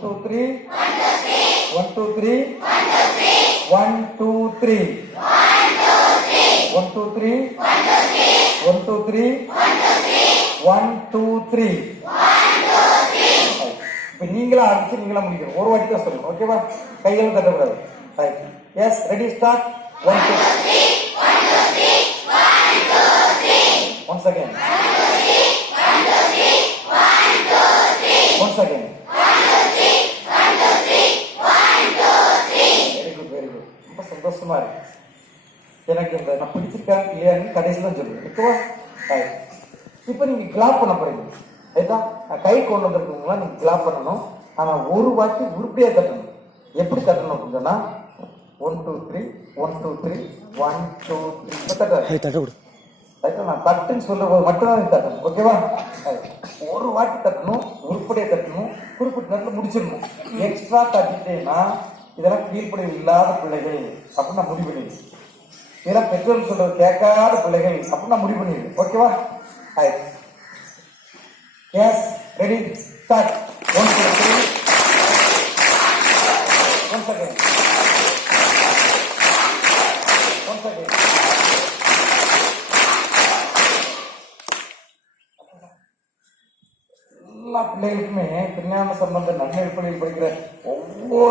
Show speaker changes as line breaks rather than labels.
Two three one two three one two three one two three one two three one two three இப்போ நீங்களா அடிச்சு நீங்களா முடிக்கணும் ஒரு வாட்டி தான் சொல்லணும் ஓகேவா கைகளும் தட்டக்கூடாது right yes ready start one two once again once again ரொம்ப சந்தோஷமா இருக்கு. எனக்கு இந்த நான் பிடிச்சிருக்கேன் இல்லையான்னு கடைசியில் தான் சொல்லுவேன் ஓகேவா? இப்போ நீங்க கிளாப் பண்ண ரைட்டா நான் கை கொண்டு வந்திருக்கீங்களா நீங்க கிளாப் பண்ணணும். ஆனா ஒரு வாட்டி உருப்படியா தட்டணும் எப்படி தட்டணும் அப்படின்னா one two three one two three one two three தட்ட
தட்ட விடு
நான் தட்டுன்னு சொல்ற போது மட்டும்தான் தட்டணும். ஓகேவா. ஒரு வாட்டி தட்டணும் உருப்படியா தட்டணும் குறிப்பிட்ட நேரத்தில் முடிச்சிடணும். எக்ஸ்ட்ரா தட்டிட்டேன்னா இதெல்லாம் கீழ்ப்படிவு இல்லாத பிள்ளைகள் அப்படின்னு நான் முடிவு பண்ணிடுவேன் இதெல்லாம் பெற்றோர் சொல்றது கேட்காத பிள்ளைகள் அப்படின்னு நான் முடிவு பண்ணிடுவேன் ஓகேவா right yes ready start one two one second one second எல்லா பிள்ளைகளுக்குமே திருஞான சம்பந்த நன்மை பள்ளியில் படிக்கிற ஒவ்வொரு